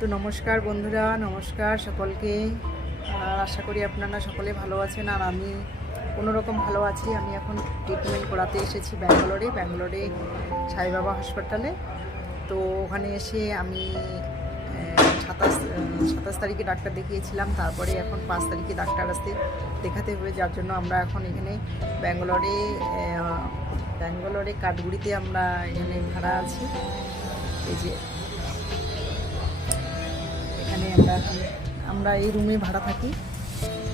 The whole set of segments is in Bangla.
তো নমস্কার বন্ধুরা, নমস্কার সকলকে। আশা করি আপনারা সকলে ভালো আছেন আর আমি কোনো রকম ভালো আছি। আমি এখন ট্রিটমেন্ট করাতে এসেছি ব্যাঙ্গালোরে ব্যাঙ্গালোরে সাইবাবা হসপিটালে তো ওখানে এসে আমি সাতাশ সাতাশ তারিখে ডাক্তার দেখিয়েছিলাম। তারপরে এখন পাঁচ তারিখে ডাক্তার আসতে দেখাতে হবে। যার জন্য আমরা এখন এখানে ব্যাঙ্গালোরে ব্যাঙ্গালোরে কাঠগুড়িতে আমরা এখানে ভাড়া আছি। এই যে এখানে আমরা আমরা এই রুমে ভাড়া থাকি।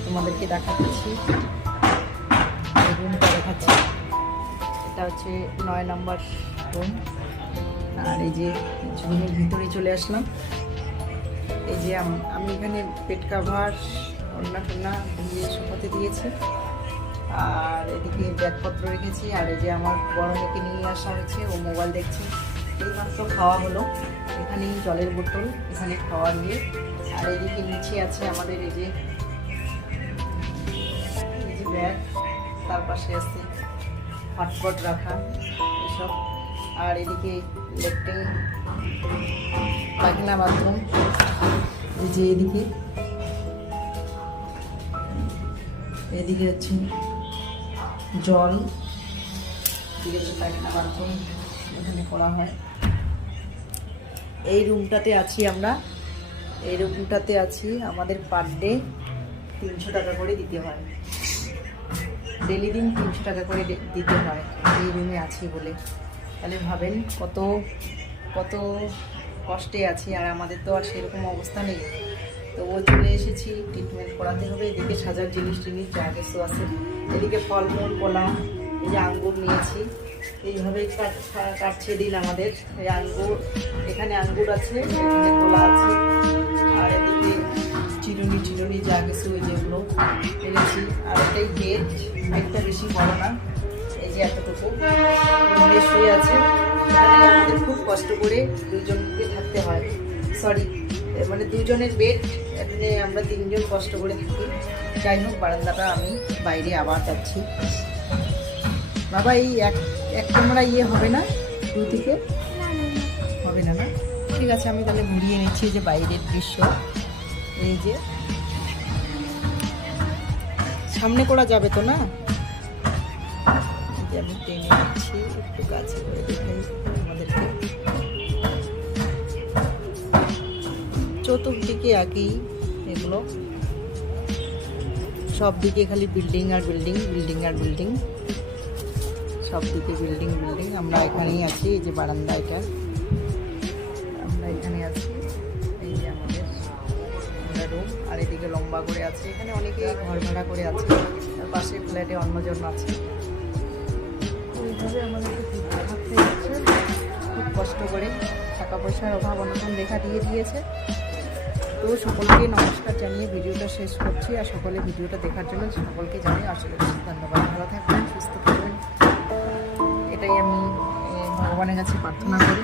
তোমাদেরকে দেখাচ্ছি। রুমটা দেখাচ্ছি। এটা হচ্ছে নয় নম্বর রুম আর এই যে রুমের ভিতরে চলে আসলাম। এই যে আম- এখানে পেট কাভার অন্য টন্না দিয়ে শুকোতে দিয়েছি। আর এদিকে ব্যাগপত্র রেখেছি। আর এই যে আমার বড় মেয়েকে নিয়ে আসা হয়েছে, ও মোবাইল দেখছে। এইমাত্র খাওয়া হলো। এখানেই জলের বোতল, এখানে খাওয়া নিয়ে। আর এদিকে নিচে আছে আমাদের এই যে ব্যাগ, তার পাশে আছে হটপট রাখা এসব। আর এদিকে লেট্রিন, পায়খানা বাথরুম, এই যে এদিকে। এদিকে হচ্ছে জল, এদিকে হচ্ছে পায়খানা বাথরুম, এখানে করা হয়। এই রুমটাতে আছি আমরা। এই রুমটাতে আছি, আমাদের পার ডে তিনশো টাকা করে দিতে হয়। ডেলি দিন তিনশো টাকা করে দিতে হয়। এই রুমে আছি বলে। তাহলে ভাবেন কত কত কষ্টে আছি, আর আমাদের তো আর সেরকম অবস্থা নেই। তো ও চলে এসেছি ট্রিটমেন্ট করাতে হবে, এদিকে সাজার জিনিস টিনিস যা কিছু আছে। এদিকে ফলমূল, কলা, এই যে আঙ্গুর নিয়েছি। এইভাবেই কাটছে দিন আমাদের। এই আঙ্গুর, এখানে আঙ্গুর আছে আছে, আর এদিকে চিরুনি চিরুনি যা গেছে ওই যেগুলো এনেছি। আর এটাই গেট গেটটা বেশি বড় না, এই যে এতটুকু। শুয়ে আছে। আমাদের খুব কষ্ট করে দুজনকে থাকতে হয়। সরি মানে দুজনের বেড এখানে আমরা তিনজন কষ্ট করে থাকি। যাই হোক, বারান্দাটা আমি বাইরে আবার যাচ্ছি। বাবা, এই এক এক ক্যামেরা ইয়ে হবে না? দু থেকে হবে না না? ঠিক আছে আমি তাহলে ঘুরিয়ে নিচ্ছি এই যে বাইরের দৃশ্য। এই যে। সামনে করা যাবে তো না? যে আমি টেনে নিচ্ছি একটু কাছে করে দেখাই আমাদেরকে চতুর্দিকে একই এগুলো। সব দিকে খালি বিল্ডিং আর বিল্ডিং বিল্ডিং আর বিল্ডিং। সব দিকে বিল্ডিং বিল্ডিং। আমরা এখানেই আছি, এই যে বারান্দা এটা। আমরা এখানে আছি, এই যে আমাদের রুম আর এদিকে লম্বা করে আছে। এখানে অনেকে ঘর ভাড়া করে আছে। তার পাশে ফ্ল্যাটে অন্যজন আছে। ওইভাবে আমাদেরকে থাকতে হচ্ছে। খুব কষ্ট করে টাকা পয়সার অভাব অনটন দেখা দিয়ে দিয়েছে। তো সকলকে নমস্কার জানিয়ে ভিডিওটা শেষ করছি। আর সকলে ভিডিওটা দেখার জন্য সকলকে জানিয়ে আসলে ধন্যবাদ। ভালো থাকবেন, সুস্থ থাকবেন। এটাই আমি ভগবানের কাছে প্রার্থনা করি।